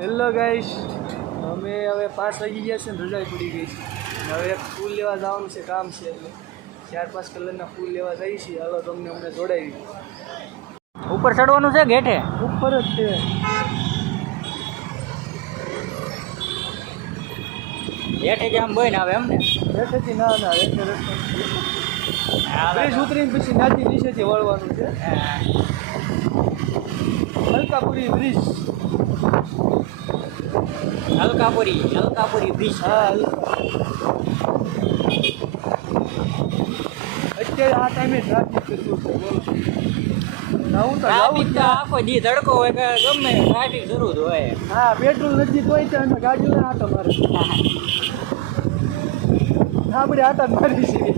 Hello guys, અમે હવે 5 વાગી ગયા છે ને રજા પડી ગઈ છે. હવે એક ફૂલ લેવા જવાનું છે, કામ છે એટલે 4-5 કલરના ફૂલ લેવા જઈએ છીએ. હાલો તમને અમને જોડાવી. ઉપર ચડવાનું છે ગેઠે? ઉપર જ છે. ગેઠે જ આમ બોય ને આવે એમ ને? ગેઠેથી ના એટલે રસ્તો બ્રિજ ઉતરીને પછી નાથી નીચેથી વળવાનું છે. હલકાપુરી બ્રિજ. હલકાપુરી બ્રિજ. હા, અત્યારે આ ટાઈમે ટ્રાફિક કેટલું છે બોલો. ટ્રાફિક તો આખો દી તડકો હોય કે ગમે ટ્રાફિક જરૂર હોય. હા, પેટ્રોલ નજીક હોય છે અને ગાડીઓ આટો મારે. આપણે આટા મારી છીએ.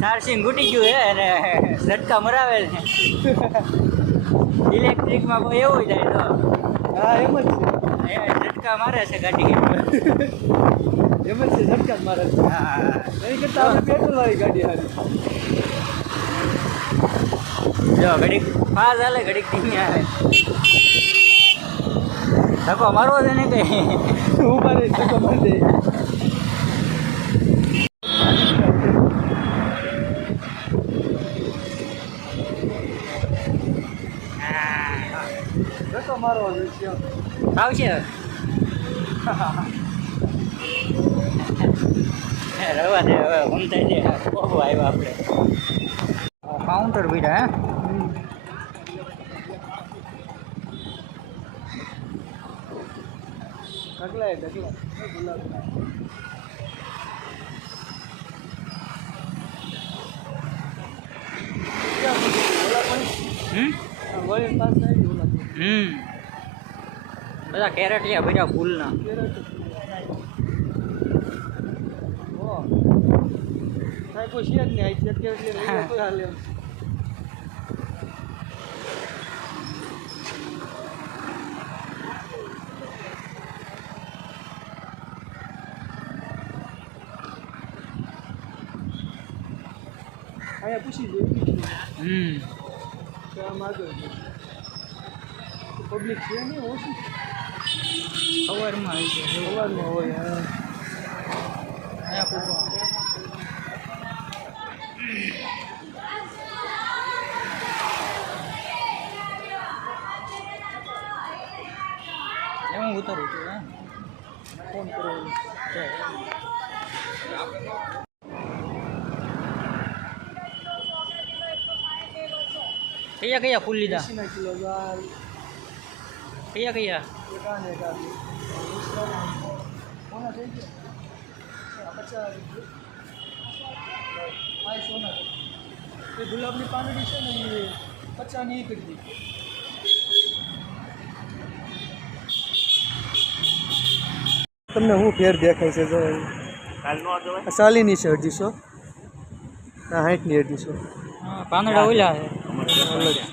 સારસિંગ ઘૂટી ગયું હે અને ઝટકા મરાવે ને. ઇલેક્ટ્રિકમાં કોઈ એવું જાય તો હા, એમ જ છે. ઝટકા મારે છે ગાડી. એમ જ છે, ઝટકા જ મારે છે. હા, એની કરતાં આપણે પેટ્રોલ વાળી ગાડી હારી. જો ઘડીક ફાસ હાલે ઘડીક ધીમી હાલે. ધક્કો મારવો છે ને કઈ ઉભા રહી ધક્કો મારી દે. ધક્કો મારવો છે. આવશે રવા દે હવે ઘૂમતા છે. ઓહો આવ્યા આપણે કાઉન્ટર બીજા. ઢગલાય ગુલાબ. વળી પાસે આવી ગુલાબ. બધા કેરેટિયા ભર્યા ફૂલના. કોઈ છે જ નહીં. આ છે એટલે કોઈ હાલે. અહીંયા પૂછી જોઈએ. આમ આગળ પબ્લિક છે નહીં ઓછી. સવારમાં આવી છે. સવારમાં હોય. અહીંયા પૂછવા હું ઉતરું છું. ફોન કરવાનો. કયા કયા ફૂલ લીધા? 80 કિલો લાલ. કયા કયા? એકાને કાપી. કોના થઈ ગયા? 50 આ સોના. એ ગુલાબની પાંદડી છે ને એ 50 ની કરી દીધી. તમને હું ફેર દેખાય છે? જો ચાલીની છે 250. ના 60 ની 250. પાંદડા ઓલા છે. અલગ છે.